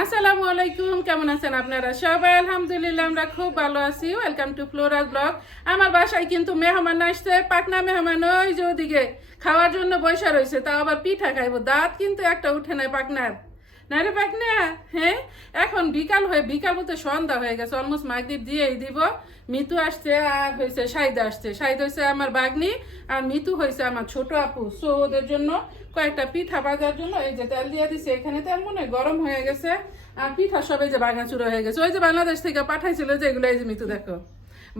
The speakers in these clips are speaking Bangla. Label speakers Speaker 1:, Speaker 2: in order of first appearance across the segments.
Speaker 1: আসসালামু আলাইকুম, কেমন আছেন আপনারা সবাই? আলহামদুলিল্লাহ, আমরা খুব ভালো আছি। ওয়েলকাম টু ব্লগ আমার বাসায় কিন্তু মেহমান আসছে, পাকনা মেহমান ওই যে ওদিকে। খাওয়ার জন্য বৈশা রয়েছে, তাও আবার পিঠা খাইবো। দাঁত কিন্তু একটা উঠে নাই পাকনার। না রে পাকনা হ্যাঁ? এখন বিকাল হয়ে, বিকাল বলতে সন্ধ্যা হয়ে গেছে অলমোস্ট মাগদীপ দিয়েই দিব। মিতু আসছে আর হয়েছে সাইদ আসছে। সাইদ হয়েছে আমার বাগনি আর মিতু হয়েছে আমার ছোট আপু। সো ওদের জন্য কয়েকটা পিঠা বাজার জন্য এই যে তেল দিয়ে দিছে, এখানে তেল মনে গরম হয়ে গেছে আর পিঠা সব এই যে ভাঙাচুরো হয়ে গেছে। ওই যে বাংলাদেশ থেকে পাঠাইছিল যে এগুলো এই যে মিতু দেখো,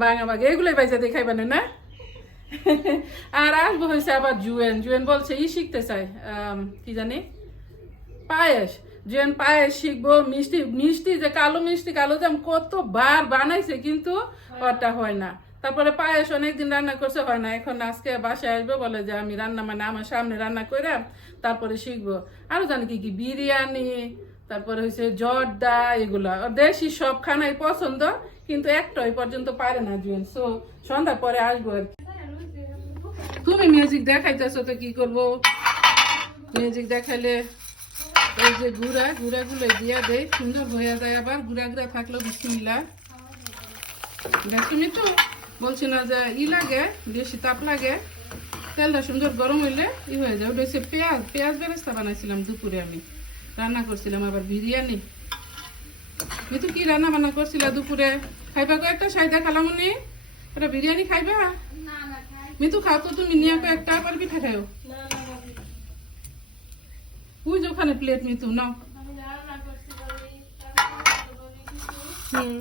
Speaker 1: ভাঙা ভাগে এগুলোই বাইজা দেখাইবানে না আর আসব হয়েছে আবার জুয়েন। জুয়েন বলছে, ই শিখতে চাই কি জানি? পায়েস। জুয়েন পায়েস শিখব মিষ্টি মিষ্টি যে কালো মিষ্টি কালো জাম কতবার বানাইছে কিন্তু ওটা হয় না। তারপরে পায়েস অনেকদিন রান্না করছে হয় না। এখন আজকে বাসায় আসবে বলে যে আমি রান্না মানে আমার সামনে রান্না করে তারপরে শিখব আরও জানি কি কি বিরিয়ানি তারপরে হচ্ছে জর্দা এগুলা। দেশি সব খানাই পছন্দ কিন্তু একটা ওই পর্যন্ত পারে না জুয়েন সো সন্ধ্যা পরে আসব আর। তুমি মিউজিক দেখাইতেছো তো কি করব? মিউজিক দেখাইলে এই যে গুড়া গুড়া গুলো দিয়া দেয় সুন্দর হয়ে যায় আবার। গুড়া গুড়া থাকলেও বিসমিল্লা তুমি তো বলছি না যে ই লাগে বেশি তাপ লাগে। তেলটা সুন্দর গরম হইলে ই হয়ে যায়। ওটা হচ্ছে পেঁয়াজ পেঁয়াজ বেরেস্তা বানাইছিলাম দুপুরে আমি। রান্না করছিলাম আবার বিরিয়ানি। মিতু কি রান্না বান্না করছিলা দুপুরে? খাইবা কয়েকটা? সাইদা খালামুনি ওটা বিরিয়ানি খাইবা? মিতু খাও তো তুমি নিয়ে কয়েকটা আবার পিঠা খাও ওই যে ওখানে প্লেট মিতু নাও। হুম।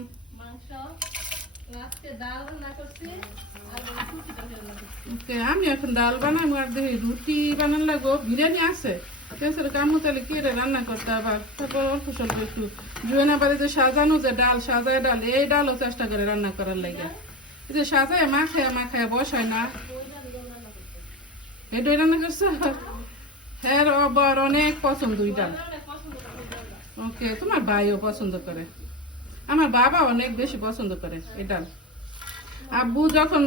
Speaker 1: আমি এখন ডাল বানাই আর দেখি রুটি বানান লাগবো বিরিয়ানি আছে। কেসের কাম তাহলে কি রে রান্না করতে আবার? তারপর অল্প স্বল্প একটু জুয়েনা বাড়িতে সাজানো যে ডাল সাজায় ডাল এই ডালও চেষ্টা করে রান্না করার লাগে। যে সাজায় মাখায় মাখায় বসায় না। এটাই রান্না করছ? হ্যাঁ আবার অনেক পছন্দ ডাল ওকে, তোমার ভাইও পছন্দ করে। আমার বাবা অনেক বেশি পছন্দ করে ডাল আব্বু যখন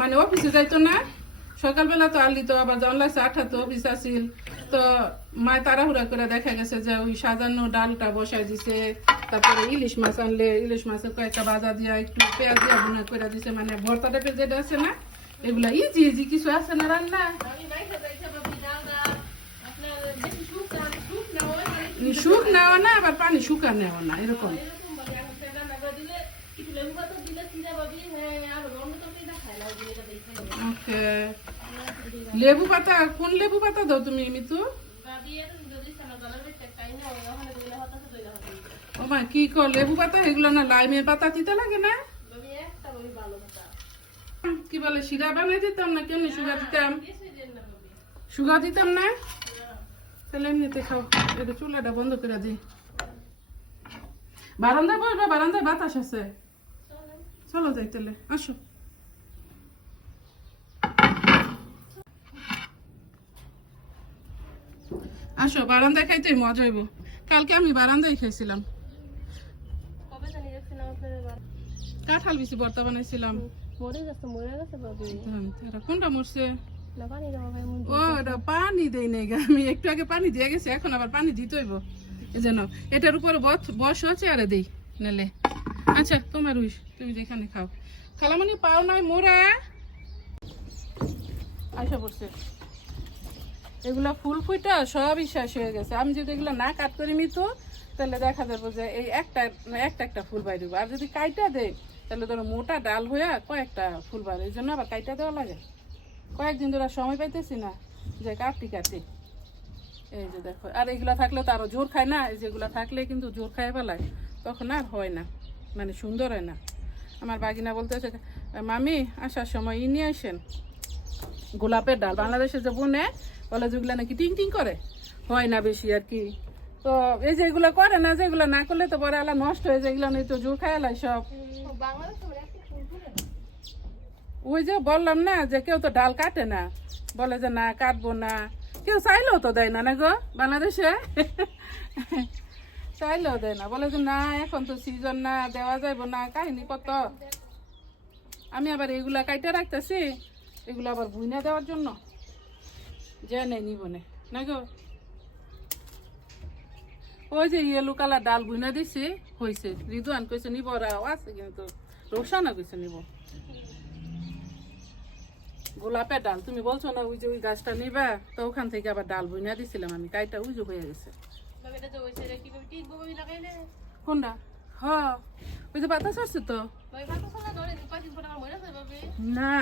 Speaker 1: মানে অফিসে যাইতো না, সকালবেলা তো আলি তো আবার জানলা আঠা তো অফিস আসিল তো মায় তাড়াহুড়া করে দেখা গেছে যে ওই সাজানো ডালটা বসাই দিছে, তারপরে ইলিশ মাছ আনলে, ইলিশ মাছের কয়েকটা বাজা দিয়া, একটু পেঁয়াজ দিয়া ভুনা করে দিছে মানে ভর্তা টাইপের যেটা আছে না, এগুলা ইজি ইজি কিছু আছে না রান্না? শুক নেওয়া না আবার পানি শুকা নেওয়া না এরকম। ওকে। লেবু পাতা কোন লেবু পাতা দাও তুমি মিতু? ও মা কি কর লেবু পাতা? এগুলো না লাইমের পাতা দিতে লাগে না? কি বলে শিরা বানাই দিতাম না? কেমনি সুগার দিতাম? সুগার দিতাম না? তাহলে এমনিতে খাও। এটা চুলাটা বন্ধ করে দিই। বারান্দা বসবা বারান্দায় বাতাস আছে। চলো যাই তাহলে আসো। আসো বারান্দায় খাইতে মজা হইব। কালকে আমি বারান্দায় খাইছিলাম কাঁঠাল বেশি বর্তা বানাইছিলাম। ধান, তারা কোনটা মরছে? ও পানি দেই নাই। আমি একটু আগে পানি দিয়ে গেছি, এখন আবার পানি দিতে হইব। যেন এটার উপরে বস- হচ্ছে আরে দেই, নেলে। আচ্ছা তোমার উইস তুমি যেখানে খাও। খালামানি পাও নাই মোরা। আশা পড়ছে। এগুলা ফুল ফুইটা সবই শেষ হয়ে গেছে। আমি যদি এগুলো না কাট করি মিতো, তাহলে দেখা যাব যে এই একটা একটা একটা ফুল বাইর আর যদি কাইটা দেয় তাহলে ধরো মোটা ডাল হয়ে কয়েকটা ফুল বাইর। এই জন্য আবার কাইটা দেওয়া লাগে। কয়েকদিন ধরে সময় পাইতেছি না। যে কাটি কাটি এই যে দেখো, আর এগুলা থাকলে তো আরও জোর খায় না, এই যেগুলা থাকলে কিন্তু জোর খায় ফেলায় তখন আর হয় না মানে সুন্দর হয় না। আমার বাগিনা বলতেছে, মামি, আসার সময় ই নিয়ে আসেন। গোলাপের ডাল বাংলাদেশে যে বনে বলে যেগুলো নাকি টিং টিং করে। হয় না বেশি আর কি। তো এই যে এগুলো করে না, যেগুলো না করলে তো পরে আলা নষ্ট হয়ে যায়, এগুলো নেই তো জোর খায় সব। ওই যে বললাম না যে কেউ তো ডাল কাটে না। বলে যে না, কাটবো না। কেউ চাইলেও তো দেয় না না গো? বাংলাদেশে? চাইলেও দেয় না। বলে যে না, এখন তো সিজন না, দেওয়া যাইব না, কাহিনী কত আমি আবার এগুলা কাইটা রাখতেছি, এগুলো আবার বুইনা দেওয়ার জন্য। জানে নিবনে না। গো? ওই যে ইয়েলো কালার ডাল বুইনা দিছি হয়েছে রিদুয়ান কইছে নিব, ওরাও আছে কিন্তু। রোশানা কইছে নিব। গোলাপের ডাল তুমি বলছো না ওই যে ওই গাছটা নিবা? তো ওখান থেকে আবার ডাল বুইনা দিছিলাম আমি কাইটা উজু হয়ে গেছে। কোনটা? হ ওই যে বাতাস আসছে তো। না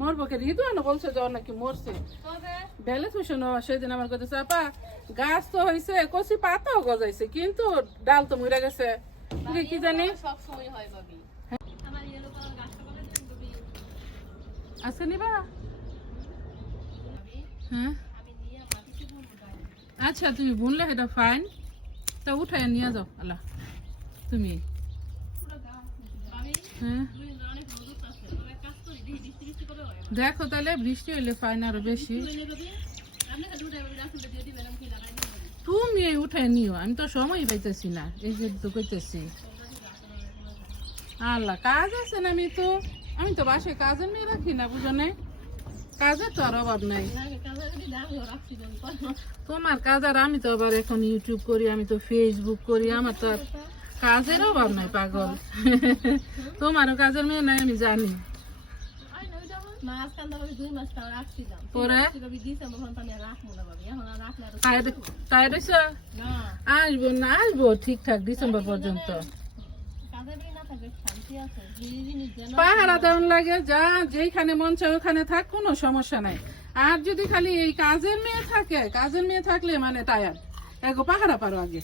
Speaker 1: মরবো কে? রিদুয়ান বলছে যে নাকি মরছে। বেলে শুনো সেদিন আমার কথা চাপা। গাছ তো হয়েছে কচি পাতাও গজাইছে কিন্তু ডাল তো মরে গেছে। কি কি জানি?
Speaker 2: সব সময় হয় ভাবি আমার ইয়েলো কালার গাছটা করে দিন ভাবি
Speaker 1: আছে নিবা হ্যাঁ? আচ্ছা তুমি বুনলে সেটা ফাইন তা উঠাই নিয়ে যাও, আল্লাহ। তুমি। হ্যাঁ?
Speaker 2: দেখি
Speaker 1: তাহলে, বৃষ্টি হইলে ফাইন আরও বেশি।
Speaker 2: উঠে
Speaker 1: তুমি উঠাই নিও, আমি তো সময় পাইতেছি না। এই যে তো কইতেছি। আল্লাহ, কাজ আছে না আমি তো আমি তো বাসায় কাজের মেয়ে রাখি না বুঝো না কাজের তো আর অভাব নাই। তোমার কাজ আর আমি তো আবার এখন ইউটিউব করি আমি তো ফেসবুক করি আমার তো আর কাজের অভাব নাই পাগল। তোমারও কাজের মেয়ে নাই আমি জানি। আসব না আসব ঠিকঠাক ডিসেম্বর পর্যন্ত। পাহারা দেওয়ান লাগে, যা যেখানে মন চায় ওখানে থাক, কোনো সমস্যা নাই। আর যদি খালি এই কাজের মেয়ে থাকে, কাজের মেয়ে থাকলে মানে টায়ার এগো, পাহারা পারো আগে।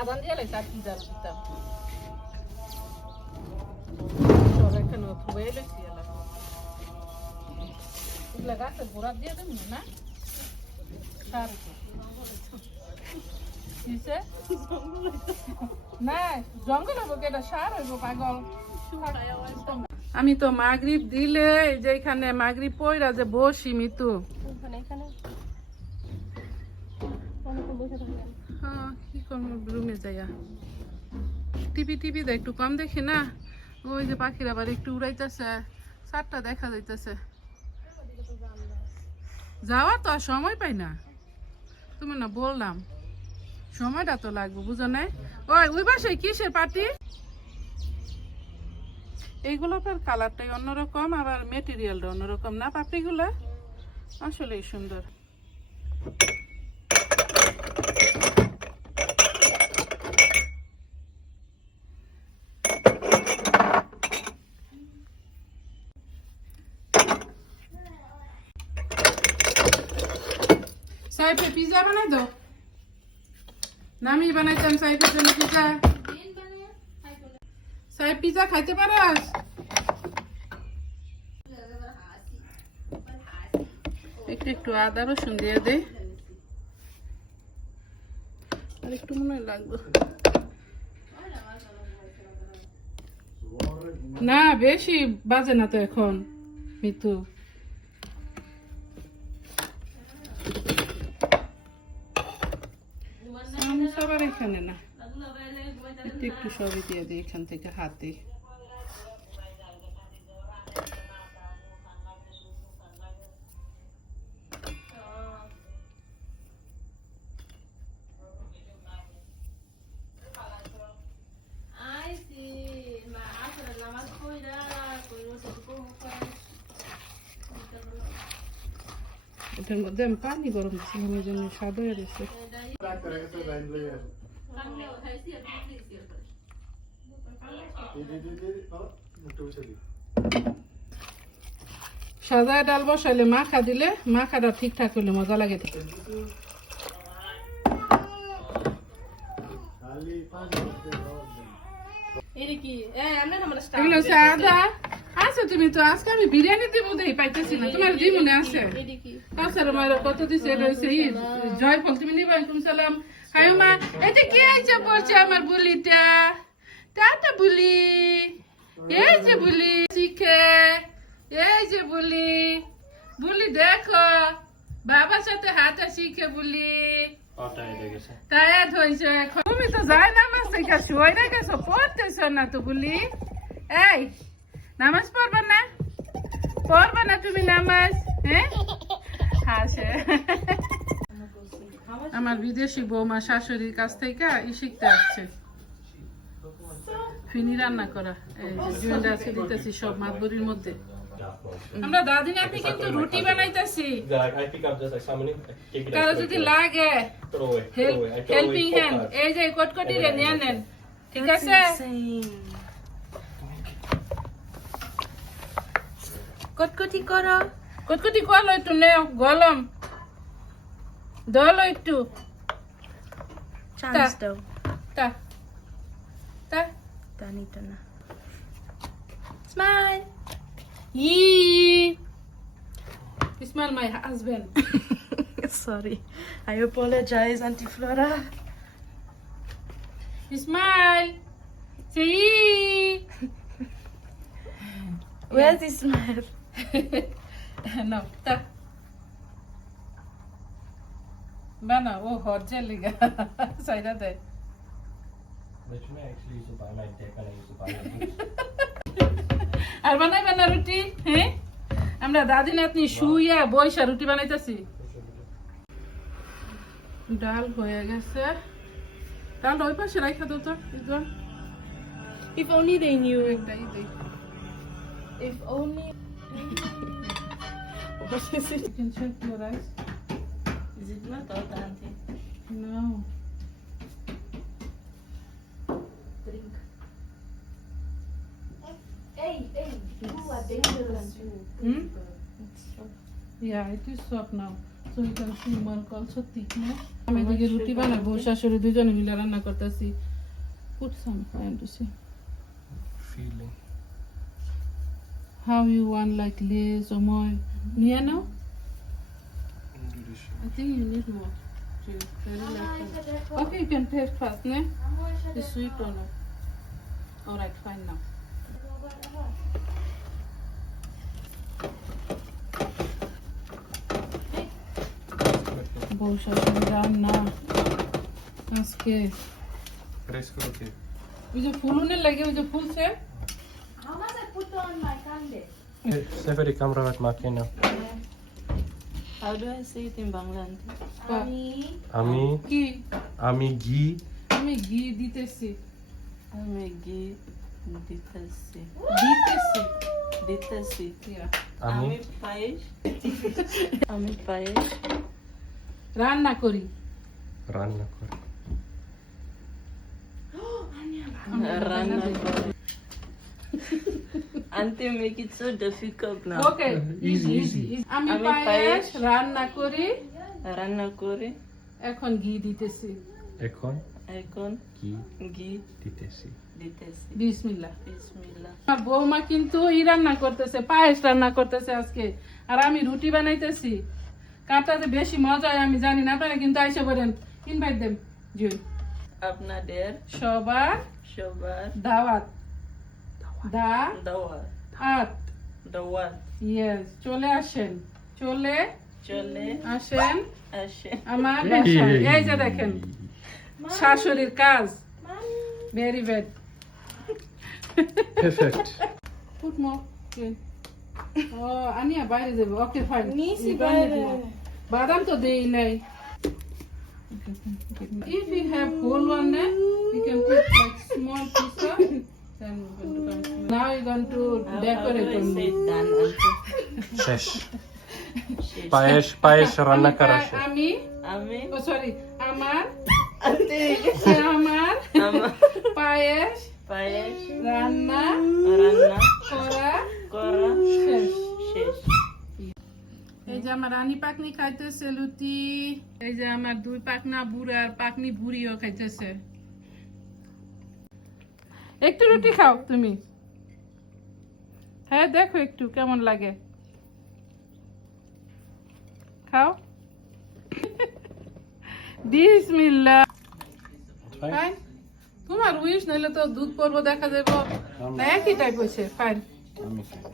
Speaker 1: আদান দিয়ে লাগে তার কি জাল দিতাম এখানে গাছের গোড়া দিয়ে দেবেন না? কিসে না জঙ্গল হব কেটা সার হইব পাগল। আমি তো মাগরিব দিলে যে এখানে মাগরিব পয়রা যে বসি মিতু। হ্যাঁ কি করব রুমে যাইয়া। টিভি টিভি একটু কম দেখি না? ওই যে পাখির আবার একটু উড়াইতেছে সারটা দেখা যাইতেছে। যাওয়ার তো আর সময় পাই না। তুমি না বললাম। সময়টা তো লাগবে, বুঝো না ওই ওই বাসায় কিসের পার্টি এই গোলাপের কালারটাই অন্যরকম, আবার মেটেরিয়ালটা অন্যরকম না পাপড়িগুলো? আসলেই সুন্দর। সাইফে পিজা বানাই দাও। নামি বানাইতাম সাইফের জন্য পিজা। সাইফ পিজা খাইতে পারাস? একটু একটু আদা রসুন দিয়ে দে। আর একটু মনে লাগবে। না, বেশি বাজে না তো এখন, মিতু। এখানে না। একটু একটু সবই দিয়ে দিই এখান থেকে হাতে। এটার মধ্যে আমি পানি গরম দিচ্ছি আমার জন্য স্বাদ হয়ে গেছে সাদা ডাল বসাইলে মাখা দিলে মাখাটা ঠিকঠাক হইলে মজা লাগে এগুলো হচ্ছে আদা। আছে তুমি তো আজকে আমি বিরিয়ানি দিব দেই পাইতেছি না। তোমার জীবনে আছে? মায়ের কত দিছে? এটা হচ্ছে জয়ফল। তুমি নিবা আলাইকুম সালাম। হাই মা এটা কি আইছে পড়ছে আমার বুলিটা? টাটা বুলি। এই যে বুলি শিখে। এই যে বুলি। বুলি দেখো বাবার সাথে হাতে শিখে বুলি। টায়ার্ড হয়েছে তুমি তো যাই নামাজ থেকে শুয়ে রেখেছো পড়তেছো না তো বুলি। এই নামাজ পড়বে না? পড়বে না তুমি নামাজ হ্যাঁ? হাসে। আমার বিদেশি বৌমা শাশুড়ির কাছ থেকে ই শিখতে আসছে। ফিনি রান্না করা আজকে দিতেছি সব মাতবরির মধ্যে। আমরা দাদি নাতি কিন্তু রুটি বানাইতেছি।
Speaker 3: কারও
Speaker 1: যদি লাগে হেল্পিং হ্যান্ড এই যে কটকটি রে নিয়ে নেন। ঠিক আছে?
Speaker 2: কটকটি করো।
Speaker 1: কটকটি কল একটু নেও গলম। দল একটু
Speaker 2: চান্স দাও
Speaker 1: তা তা
Speaker 2: জানি তো না smile
Speaker 1: E smell my husband
Speaker 2: Sorry. I apologize, Auntie Flora.
Speaker 1: Smile সেই
Speaker 2: Where's the smile?
Speaker 1: no
Speaker 3: And I used to buy my books.
Speaker 1: আর বানাই বানা রুটি হ্যাঁ আমরা দাদি নাতনি শুইয়া বইসা রুটি বানাইতেছি ডাল হয়ে গেছে ডাল ওই পাশে রাখা তো একদম
Speaker 2: If only they knew.
Speaker 1: একটাই দেই
Speaker 2: If only. what is it?
Speaker 1: You can check your rice.
Speaker 2: Is it not out, Auntie?
Speaker 1: No.
Speaker 2: Drink. Hey, hey, you are dangerous.
Speaker 1: Hmm? Yeah, it is soft now. So you can see milk also thickness. আমি এদিকে রুটি বানাবো শাশুড়ি দুজনে মিলে রান্না করতেছি Put some time to see.
Speaker 3: Feeling.
Speaker 1: How you want like lace or more? Near now? I think you need more. Really, very light. Okay, you can taste first, ne? It's sweet or not? Alright, fine now. বউ শাশুড়ি রান্না আজকে
Speaker 3: Press karo ke.
Speaker 1: ওই যে ফুলুনের লাগে ওই যে ফুলছে
Speaker 2: How must I put on my candle?
Speaker 3: Seferi camera mat makin na.
Speaker 2: How do I say it in Bangla?
Speaker 1: বা-
Speaker 3: Ami,
Speaker 1: কি
Speaker 3: ami gi.
Speaker 1: আমি ঘি দিতেছি
Speaker 2: আমি ঘি দিতেছি
Speaker 1: দিতেছি
Speaker 2: দিতেছি
Speaker 1: Yeah.
Speaker 3: Ami,
Speaker 2: আমি পায়েস আমি পায়েস
Speaker 1: রান্না করি
Speaker 3: ranna kore.
Speaker 2: রান্না করি aunty make it so difficult না?
Speaker 1: ওকে ইজি ইজি আমি পায়েস রান্না করি।
Speaker 2: রান্না করে।
Speaker 1: এখন ঘি দিতেছি।
Speaker 3: Ekon,
Speaker 2: এখন
Speaker 3: gi,
Speaker 2: ঘি. দিতেছি।
Speaker 1: বিসমিল্লাহ।
Speaker 2: বিসমিল্লাহ।
Speaker 1: আমার বৌমা কিন্তু ই রান্না করতেছে পায়েস রান্না করতেছে আজকে। আর আমি রুটি বানাইতেছি। কাটাতে বেশি মজা হয় আমি জানি না আপনারা কিন্তু আইসে বলেন। ইনভাইট জুই
Speaker 2: আপনাদের
Speaker 1: সবার
Speaker 2: সবার
Speaker 1: দাওয়াত। দা
Speaker 2: দাওয়াত
Speaker 1: আত
Speaker 2: দাওয়াত
Speaker 1: ইয়েস চলে আসেন চলে
Speaker 2: চলে
Speaker 1: আসেন
Speaker 2: আসে
Speaker 1: আমার বাসায় এই যে দেখেন শাশুড়ির কাজ very bad
Speaker 3: Perfect.
Speaker 1: Put more. Yeah. Oh, আনিয়া বাইরে যাবে। ওকে ফাইন
Speaker 2: নিছি বাইরে।
Speaker 1: বাদাম তো দেই নাই। If you have whole one, then you can put like small piece of. Then we're going to come. Now you're going to decorate
Speaker 3: payesh ranna
Speaker 1: আমি. আমি
Speaker 2: আমি
Speaker 1: ও সরি আমার আমার
Speaker 2: আমার
Speaker 1: পায়েস
Speaker 2: পায়েস
Speaker 1: রান্না
Speaker 2: রান্না
Speaker 1: করা
Speaker 2: করা
Speaker 1: শেষ
Speaker 2: শেষ
Speaker 1: এই যে আমার রানী পাকনি খাইতেছে লুতি এই যে আমার দুই পাকনা বুড়া আর পাকনি বুড়িও খাইতেছে একটু রুটি খাও তুমি হ্যাঁ দেখো একটু কেমন লাগে। খাও। বিসমিল্লাহ। ফাইন তোমার উইশ নইলে তো দুধ পড়ব দেখা যাব না একই টাইপ হয়েছে ফাইন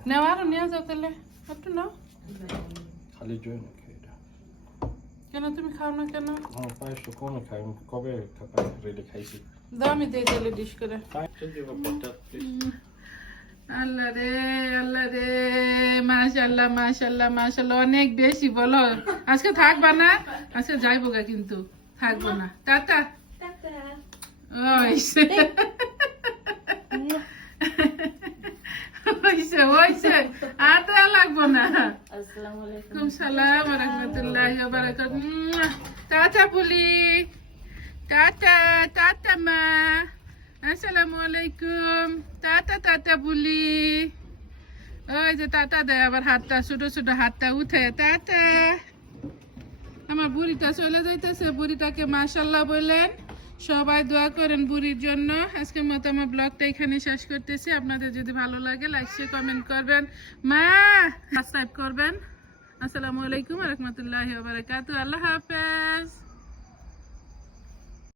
Speaker 1: নেওয়া আরও নিয়ে যাও তাহলে। একটু নাও।
Speaker 3: join
Speaker 1: কেন তুমি খাও না কেন?
Speaker 3: kapai
Speaker 1: দাও আমি দিয়ে তাহলে ডিশ করে। আল্লাহ রে আল্লাহ রে মাশাল্লাহ মাশাল্লাহ মাশাল্লাহ অনেক বেশি বলো। আজকে থাকবা না? আজকে যাইবো গা কিন্তু থাকব না। টাটা। ওইসে। ওইসে ওইসে আর লাগবো না।
Speaker 2: আসসালামু
Speaker 1: সালাম রহমতুল্লাহ বারাকাত টাটা পুলি। টাটা টাটা আসসালামু আলাইকুম। টাটা টাটা পুলি ওই যে টাটা দেয়, আবার হাতটা, ছোট ছোট হাতটা উঠে। টাটা আমার বুড়িটা চলে যাইতেছে। বুড়িটাকে মাশাল্লাহ বললেন সবাই দোয়া করেন বুড়ির জন্য। আজকের মতো আমার ব্লগটা এখানে শেষ করতেছি। আপনাদের যদি ভালো লাগে লাইক শেয়ার কমেন্ট করবেন। মা সাবস্ক্রাইব করবেন। আসসালামু আলাইকুম রহমতুল্লাহ আল্লাহ হাফেজ।